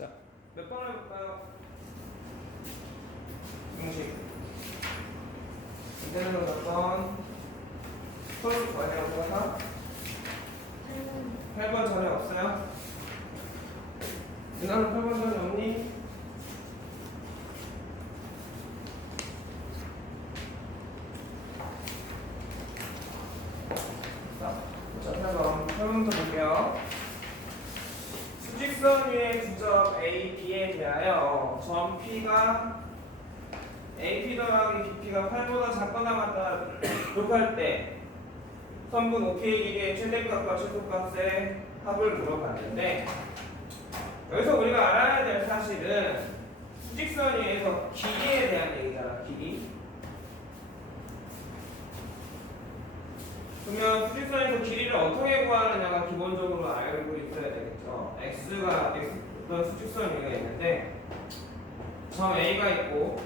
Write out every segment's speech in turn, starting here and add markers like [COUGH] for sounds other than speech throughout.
자, 몇 번을 해볼까요? 중식. 이제는 몇 번? 수업 많이 하나? 8번 전에 없어요? 누나는 8번 전에 없니? 자, 자 8번. 8번부터 볼게요. 수직선 위의 지점 A, B에 대하여 점 P가 AP 더하기 BP가 8보다 작거나 같다 욕할 때 선분 OK 길이의 최대값과 최소값의 합을 물어봤는데 여기서 우리가 알아야 될 사실은 수직선 위에서 길이에 대한 얘기잖아 길이 그러면 수직선에서 길이를 어떻게 구하느냐가 기본적으로 알고 있어야 되겠죠. X가 어떤 수직선 위가 있는데 점 A가 있고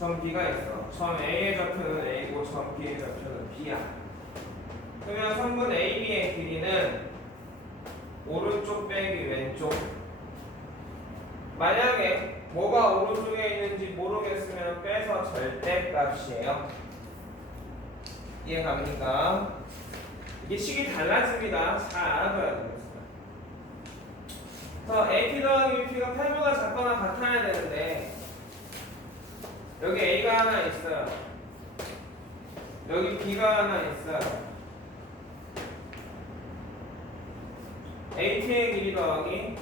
점 B가 있어. 점 A의 좌표는 A고 점 B의 좌표는 B야 그러면 선분 AB의 길이는 오른쪽 빼기 왼쪽. 만약에 뭐가 오른쪽에 있는지 모르겠으면 빼서 절대값이에요. 이해갑니까? 이게 식이 달라집니다. 잘 알아둬야 되겠어요 그래서 AP 더하기 B가 8보다 작거나 같아야 되는데 여기 A가 하나 있어요. 여기 B가 하나 있어요 AP의 길이 더하기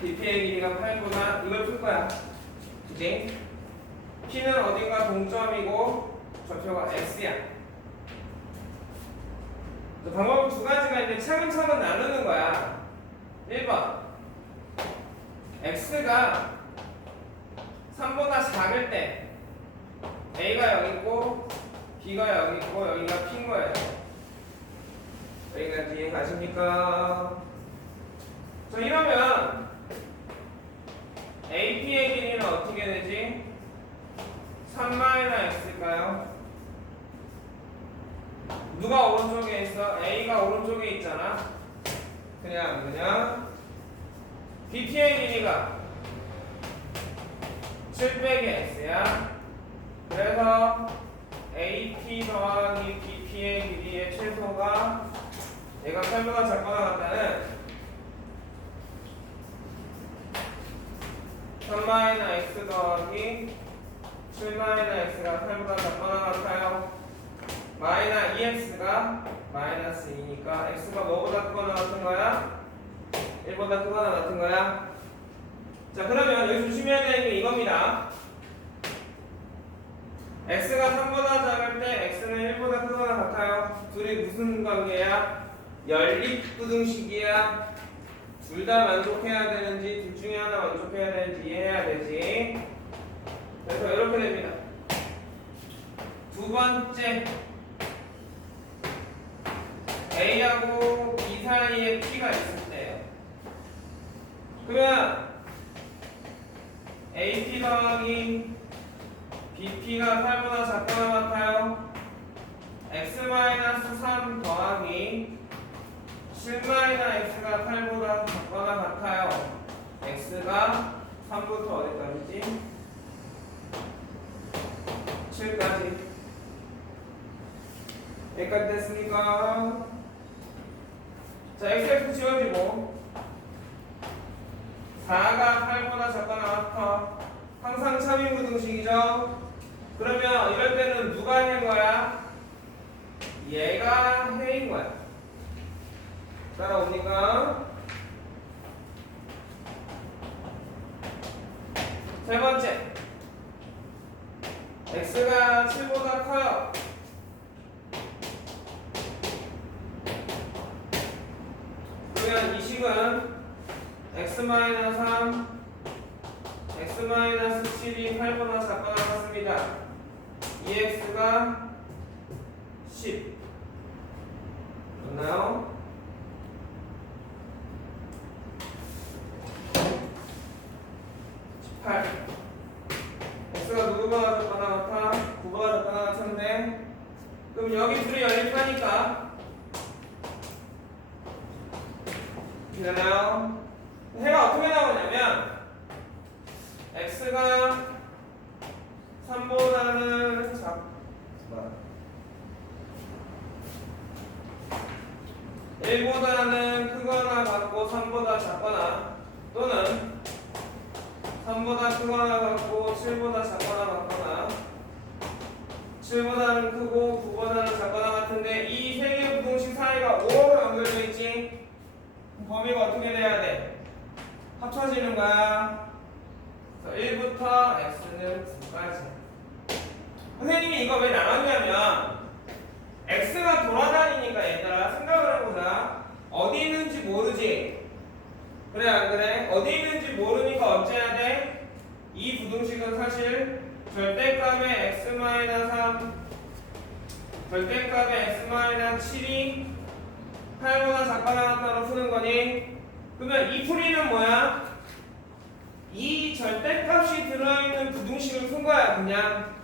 BP의 길이가 8보다 이걸 풀 거야. 그지? P는 어딘가 동점이고 좌표가. 자, 방법은 두 가지가 있는데 차근차근 나누는 거야. 1번 X가 3보다 작을 때 A가 여기 있고 B가 여기 있고 여기가 P인 거예요. 여기가 뒤에 가십니까? 자 이러면 AP의 길이는 어떻게 되지? 3-x일까요? 누가 오른쪽에 있어? A가 오른쪽에 있잖아 그냥 그냥 BP의 길이가 7 빼기 x야 그래서 AP 더하기 BP의 길이의 최소가 8보다 작거나 같다는 3-x 더하기 7-x가 8보다 작거나 같아요 마이너 2x가 마이너스 2니까 x가 뭐보다 크거나 같은 거야? 1보다 크거나 같은 거야? 자 그러면 여기 조심해야 되는 게 이겁니다 x가 3보다 작을 때 x는 1보다 크거나 같아요 둘이 무슨 관계야? 연립부등식이야. 둘 다 만족해야 되는지 둘 중에 하나 만족해야 되는지 이해해야 되지. 그래서 이렇게 됩니다. 두 번째. A하고 B 사이에 P가 있을 때요. 그러면 AP 더하기 BP가 8보다 작거나 같아요? X-3 더하기 7-x가 8보다 작거나 같아요 x가 3부터 어디까지지? 7까지 여기까지 됐습니까? 자 xx 지워지고 4가 8보다 작거나 같아 항상 차비무등식이죠? 그러면 이럴 때는 누가 해인 거야? 얘가 해인 거야 따라오니까? 세 번째. X가 7보다 커요. 그러면 이 식은 x-3 x-7이 8보다 작거나 같습니다. 2x가 10 맞나요? 8 x가 누구보다 작거나 같아? 9보다 작거나 같은데 그럼 여기 둘이 연립하니까 되나요? 해가 어떻게 나오냐면 x가 3보다는 작 뭐야? 1보다는 크거나 같고 3보다 작거나 또는 3보다 크거나 같고 7보다 작거나 같거나 7보다는 크고 9보다는 작거나 같은데 이 세 개의 부동식 사이가 5로 연결되어 있지? 범위가 어떻게 돼야 돼? 합쳐지는 거야. 그래서 1부터 x는 9까지. 선생님이 이거 왜 나눴냐면 x가 돌아다니니까 얘들아 생각을 해보자. 어디 있는지 모르지 그래 안 그래? 어디 있는지 모르니까 어째야 돼? 이 부등식은 사실 절대값의 x-3 절대값의 x-7이 8보다 작거나 같다로 푸는 거니 그러면 이 풀이는 뭐야? 이 절대값이 들어있는 부등식을 푼 거야 그냥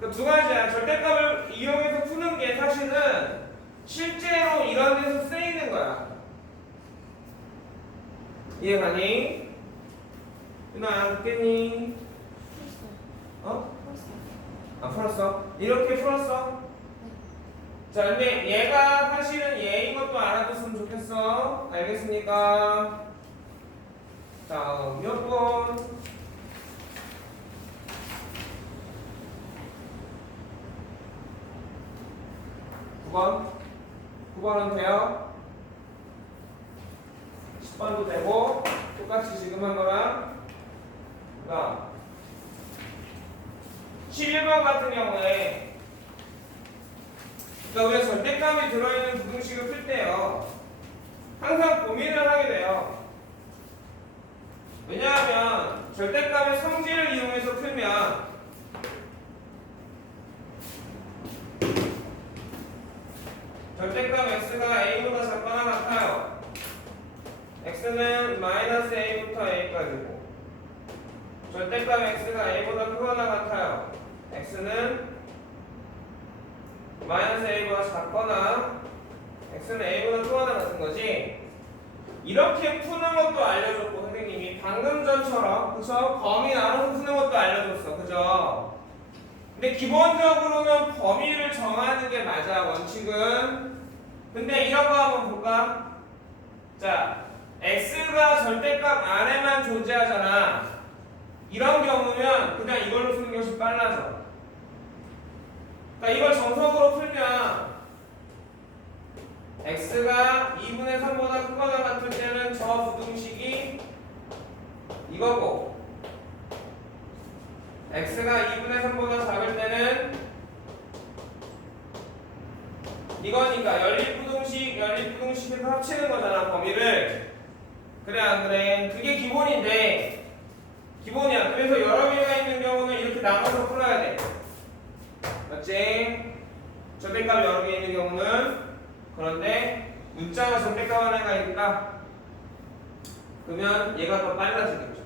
그 두 가지야 절대값을 이용해서 푸는 게 사실은 실제로 이런 데서 쓰이는 거야 이해가니? 누나 안 듣겠니? 어? 아 풀었어? 이렇게 풀었어? 자 근데 얘가 사실은 얘인 것도 알아뒀으면 좋겠어 알겠습니까? 다음 몇 번? 구번 9번은 돼요? 10번도 되고 똑같이 지금 한 거랑 그다음 11번 같은 경우에 그러니까 우리가 절대값이 들어있는 부등식을 풀 때요. 항상 고민을 하게 돼요. 왜냐하면 절대값의 성질을 이용해서 풀면 절대값 x가 a보다 작거나 같아요 x는 마이너스 a부터 a까지고 절대값 x가 a보다 크거나 같아요. x는 마이너스 a보다 작거나 x는 a보다 크거나 같은 거지. 이렇게 푸는 것도 알려줬고 선생님이 방금 전처럼 그쵸? 범위 나눠서 푸는 것도 알려줬어. 그죠? 근데 기본적으로는 범위를 정하는 게 맞아 원칙은. 근데 이런 거 한번 볼까? 자 x가 절대값 안에만 존재하잖아. 이런 경우면 그냥 이걸로 푸는 게 훨씬 빨라져. 그러니까 이걸 정석으로 풀면 x가 2분의 3보다 크거나 같을 때는 저 부등식이 이거고 x가 2분의 3보다 작을 때는 이거니까 연립부등식 연립부등식에서 합치는 거잖아 범위를 그래 안 그래? 그게 기본인데. 기본이야. 그래서 여러 개가 있는 경우는 이렇게 나눠서 풀어야 돼. 맞지? 절대값 여러 개 있는 경우는 그런데 문자가 절대값 하나가 있다. 그러면 얘가 더 빨라지겠죠.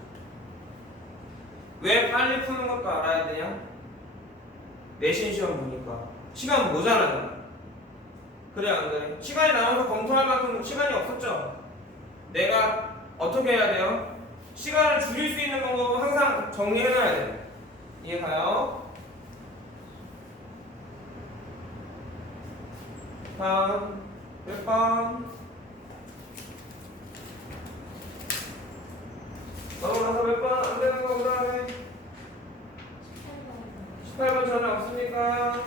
왜 빨리 푸는 것도 알아야 되냐? 내신 시험 보니까. 시간 모자라잖아. 그래 안 그래? 시간이 남아서 검토할 만큼 시간이 없었죠. 내가 어떻게 해야 돼요? 시간을 줄일 수 있는 방법은 항상 정리해놔야 돼 이해 가요? 다음 몇 번? 넘어가서 몇 번 안 되는 거 그다음에 18번 전에 없습니까?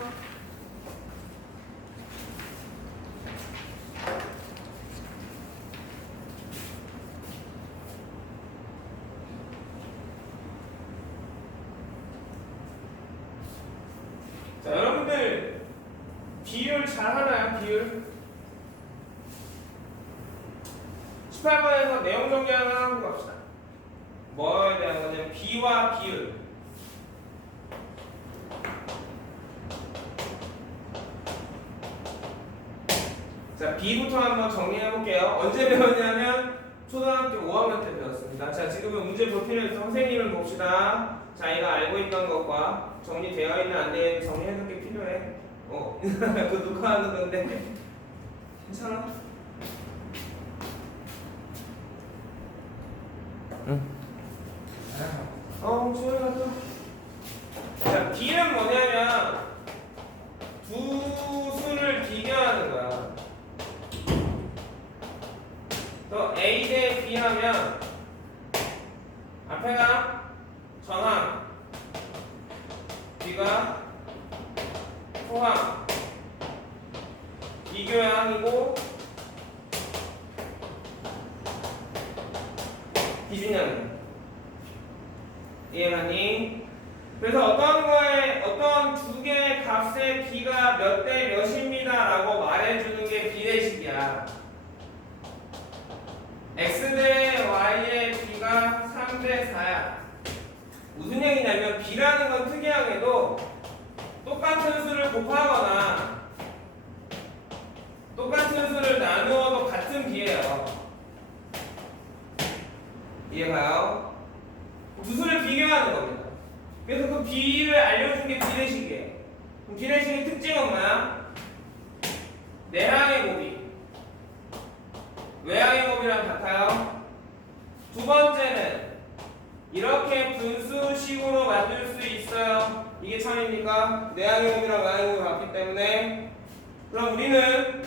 B부터 한번 정리해볼게요. 언제 배웠냐면 초등학교 5학년 때 배웠습니다. 자, 지금은 문제 볼 필요 없어 선생님을 봅시다. 자기가 알고 있던 것과 정리되어 있는 안내 정리해놓은 게 필요해. 어, [LAUGHS] 그 누가 하는 건데 괜찮아? 응. 이해가니? 그래서 어떤 거에 어떤 두 개의 값의 b가 몇 대 몇입니다라고 말해주는 게 비례식이야. x 대 y의 b가 3 대 4야. 무슨 얘기냐면 b라는 건 특이하게도 똑같은 수를 곱하거나 똑같은 수를 나누어도 같은 비예요. 이해가요? 두 수를 비교하는 겁니다. 그래서 그 비를 알려준 게 비례식이에요. 그럼 비례식의 특징은 뭐야? 내항의 곱이 외항의 곱이랑 같아요. 두 번째는 이렇게 분수식으로 만들 수 있어요. 이게 참입니까? 내항의 곱이랑 외항의 곱이 같기 때문에 그럼 우리는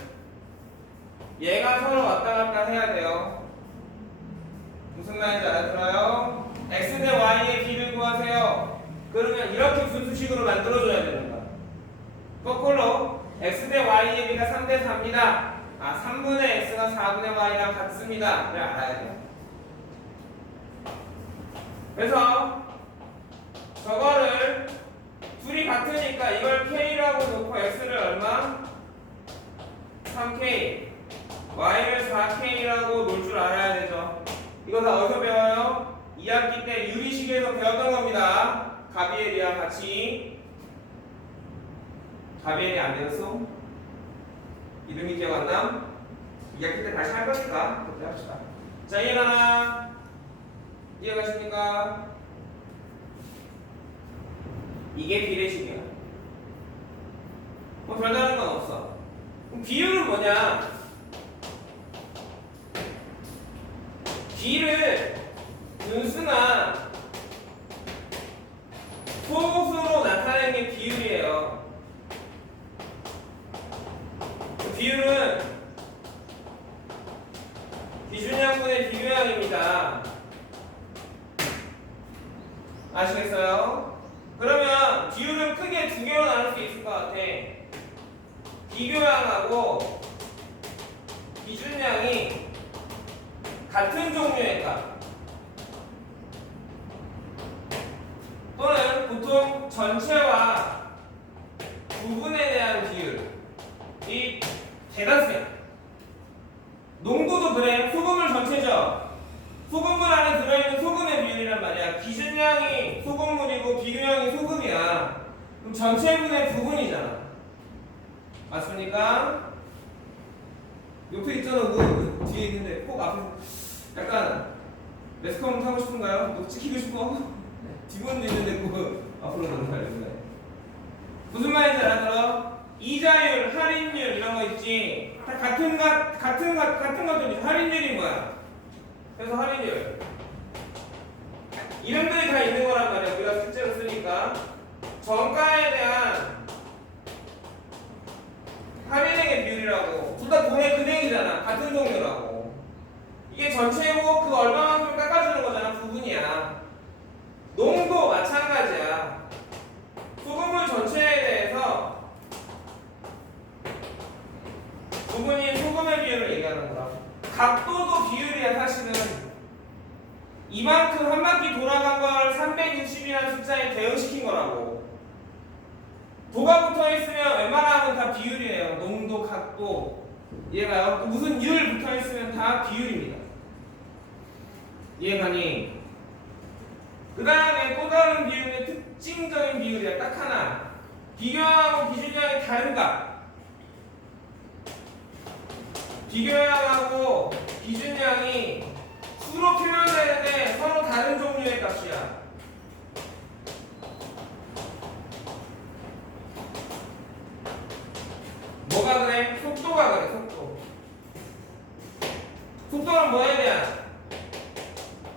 얘가 서로 왔다 갔다 해야 돼요. 무슨 말인지 알아들어요? X 대 y의 비를 구하세요. 그러면 이렇게 분수식으로 만들어줘야 되는 거야. 거꾸로 x 대 y의 비가 3대 4입니다. 아, 3분의 x가 4분의 y랑 같습니다. 그래 알아야 돼요. 그래서 저거를 둘이 같으니까 이걸 k라고 놓고 x를 얼마? 3k y를 4k라고 놓을 줄 알아야 되죠. 이거 다 어디서 배워요? 2학기 때 유리식에서 배웠던 겁니다. 가비엘이랑 같이. 가비엘이 안 배웠어? 이름이 기억 안 남? 2학기 때 다시 할 거니까 그때 합시다. 자, 이해가나? 이해가십니까? 이게 비례식이야. 뭐 별다른 건 없어. 그럼 비율은 뭐냐? B를 분수나 소수로 나타내는 게 비율이에요. 그 비율은 기준량분의 비교량입니다. 아시겠어요? 그러면 비율은 크게 두 개로 나눌 수 있을 것 같아. 비교량하고 기준량이 같은 종류의 값 또는 보통 전체와 부분에 대한 비율이 대단수야 농도도 그래 소금물 전체죠 소금물 안에 들어있는 소금의 비율이란 말이야 기준량이 소금물이고 비교량이 소금이야 그럼 전체분의 부분이잖아 맞습니까? 옆에 있잖아 그 뒤에 있는데 꼭 앞에 약간 매스컴 타고 싶은가요? 너 찍히고 싶어? 뒷문도 있는데 그 앞으로 넘어가려는데 무슨 말인지 알아들어? 이자율, 할인율 이런 거 있지. 다 같은 것 같은 것 같은 것들이 할인율이 뭐야? 그래서 할인율. 이름들이 다 있는 거란 말이야. 우리가 실제로 쓰니까. 정가에 대한 할인액의 비율이라고. 둘다 돈의 금액이잖아. 같은 종류라고. 이게 전체고 그 얼마만큼 깎아주는 거잖아 부분이야. 농도 마찬가지야. 소금물 전체에 대해서 부분인 소금의 비율을 얘기하는 거야 각도도 비율이야 사실은 이만큼 한 바퀴 돌아간 걸 360이라는 숫자에 대응시킨 거라고 도가 붙어 있으면 웬만하면 다 비율이에요. 농도, 각도. 이해가요? 또 무슨 율 붙어 있으면 다 비율입니다. 이해가니? 그 다음에 또 다른 비율의 특징적인 비율이야. 딱 하나. 비교하고 기준량이 다른 값. 비교량하고 기준량이 수로 표현되는데 서로 다른 종류의 값이야. 뭐가 그래? 속도가 그래, 속도. 속도는 뭐에 대한?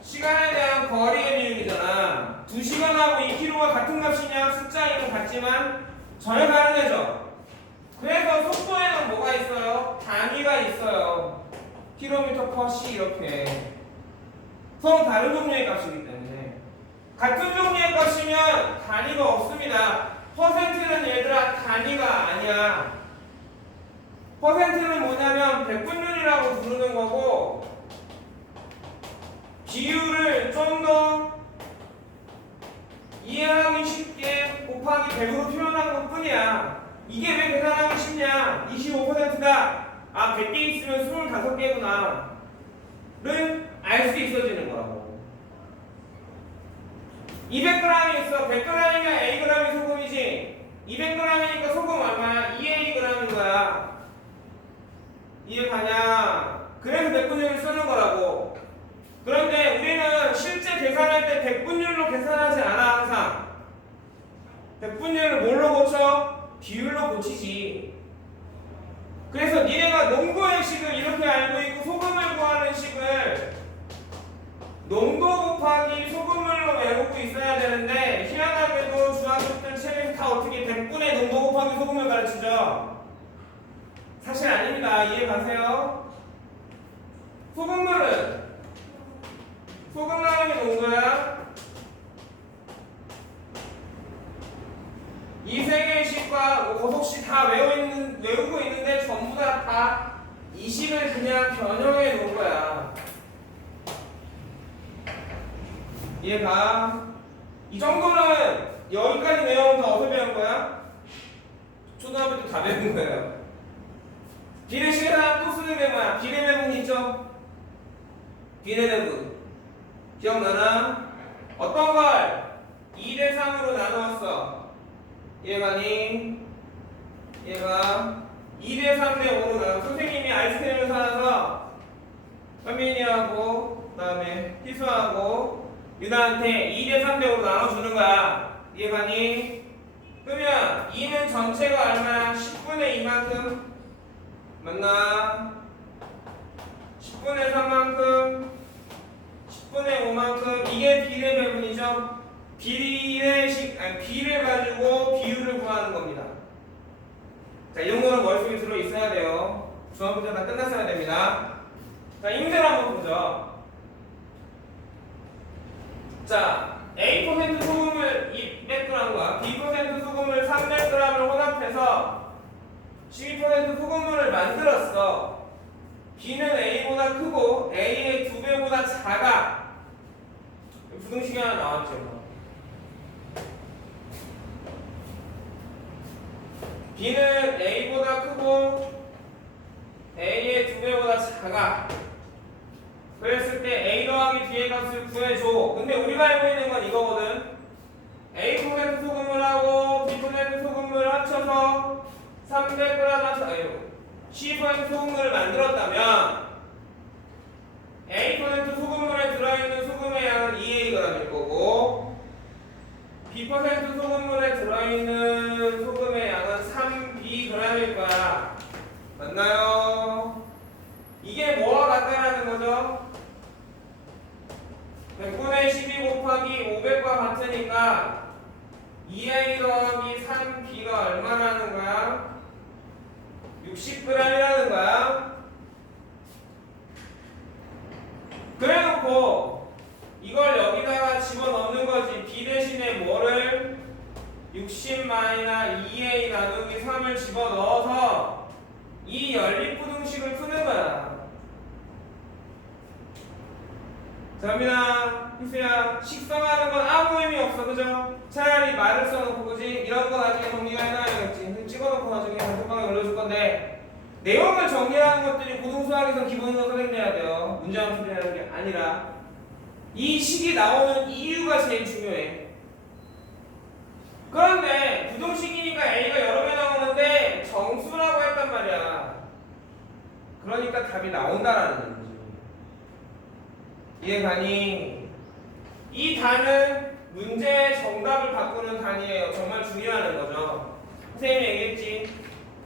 시간에 대한 거리의 비율이잖아. 2시간하고 2km가 같은 값이냐 숫자는 같지만 전혀 다르죠. 그래서 속도에는 뭐가 있어요? 킬로미터 퍼시 이렇게 서로 다른 종류의 값이기 때문에 같은 종류의 값이면 단위가 없습니다. 퍼센트는 얘들아 단위가 아니야. 퍼센트는 뭐냐면 백분율이라고 부르는 거고 비율을 좀 더 이해하기 쉽게 곱하기 100으로 표현한 것 뿐이야. 이게 왜 계산하기 쉽냐? 25%다. 아, 100개 있으면 25개구나. 를 알 수 있어지는 거라고. 200g이 있어. 100g이면 Ag이 소금이지. 200g이니까 소금 얼마야? 2Ag인 거야. 이해 가냐? 그래서 백분율을 쓰는 거라고. 그런데 우리는 실제 계산할 때 백분율로 계산하지 않아 항상. 백분율을 뭘로 고쳐? 비율로 고치지. 그래서 니네가 농도의 식을 이렇게 알고 있고 소금을 구하는 식을 농도 곱하기 소금물로 외우고 있어야 되는데 희한하게도 중학교 때 책에서 다 어떻게 100분의 농도 곱하기 소금을 가르치죠? 사실 아닙니다. 이해 가세요? 소금물은 고속식 다 외우 있는, 외우고 있는데 전부 다다이 식을 그냥 변형해 놓은 거야. 이해가? 이 정도는 여기까지 내용 다 어디서 배운 거야? 초등학교 때 다 배운 거예요. 비례 시간 또 쓰는 게 뭐야? 비례 배분 있죠? 비례 배분. 기억나나? 어떤 걸 2대 3으로 나누었어. 얘가니? 얘가 2대 3대 5로 나눠. 선생님이 아이스크림을 사서 현민이하고 그 다음에 희수하고 유나한테 2대 3대 5로 나눠주는 거야. 얘가니? 그러면 2는 전체가 얼마야? 10분의 2만큼 맞나? 10분의 3만큼 10분의 5만큼 이게 비례 배분이죠. 비례식 아니 비를 가지고 비율을 구하는 겁니다. 자 이런 거는 머릿속에 들어 있어야 돼요. 때다 끝났어야 됩니다. 자 임대로 한번 보죠. 자 A% 소금을 200g과 B% 소금을 300g을 혼합해서 12% 소금물을 만들었어. B는 A보다 크고 A의 두 배보다 작아. 부등식이 하나 나왔죠. B는 A보다 크고 A의 두 배보다 작아. 그랬을 때 A 더하기 B의 값을 구해줘. 근데 우리가 알고 있는 건 이거거든. A% 소금물하고 B% 소금물을 합쳐서 300g 아니 10% 소금물을 만들었다면 A% 소금물에 들어있는 소금의 양은 2Ag일 거고 B% 소금물에 들어있는 소금의 양은 3Bg일 거야. 맞나요? 이게 뭐와 같다라는 거죠? 100분의 12 곱하기 500과 같으니까 2A 더하기 3B가 얼마라는 거야? 60g이라는 거야. 그래 놓고 이걸 여기다가 집어넣는 거지. B 대신에 뭐를 60 마이너 2A 나누기 3을 집어넣어서 이 연립부등식을 푸는 거야. 자민아, 희수야, 식성하는 건 아무 의미 없어, 그죠? 차라리 말을 써놓고, 그지? 이런 거 나중에 정리가 해놔야겠지. 찍어놓고 나중에 단톡방에 올려줄 건데, 내용을 정리하는 것들이 고등수학에서 기본으로 선행돼야 돼요. 문제만 풀이하는 게 아니라. 이 식이 나오는 이유가 제일 중요해. 그런데 부동식이니까 A가 여러 개 나오는데 정수라고 했단 말이야. 그러니까 답이 나온다라는 거지. 이해 가니? 이 단은 문제의 정답을 바꾸는 단이에요. 정말 중요한 거죠. 선생님이 얘기했지.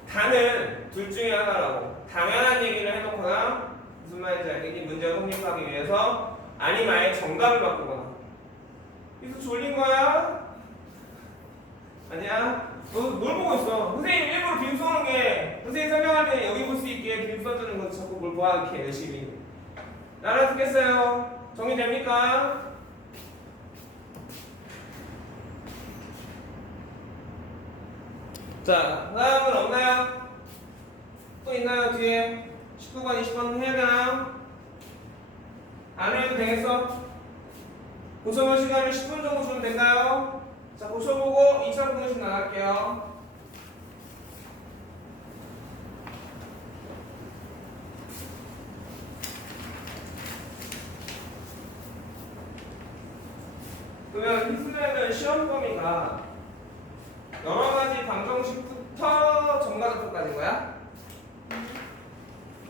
단은 둘 중에 하나라고. 당연한 얘기를 해놓거나 무슨 말인지 알겠니? 문제를 성립하기 위해서 아니면 아예 정답을 바꾸거나 그래서 졸린 거야? 아니야? 너뭘 보고 있어? 선생님 일부러 빔 쏘는 게 선생님 설명할 때 여기 볼 수 있게 빔 써주는 거 자꾸 뭘 봐 이렇게 열심히 알아듣겠어요? 정리됩니까? 자, 다음은 없나요? 또 있나요, 뒤에? 19번, 20번 해야 되나요? 안 해도 되겠어? 고쳐볼 시간을 10분 정도 주면 될까요? 자, 고쳐보고 2차 분식 나갈게요. 그러면 필수되는 시험 범위가 여러 가지 방정식부터 정과조건까지인 거야?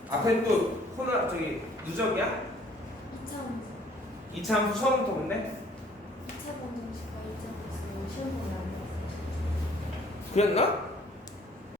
앞에 또 코너 저기 누적이야? 2차 2차 함수 처음부터 본데? 2차 방정식과 2차 방정식 시험 보면 안. 그랬나?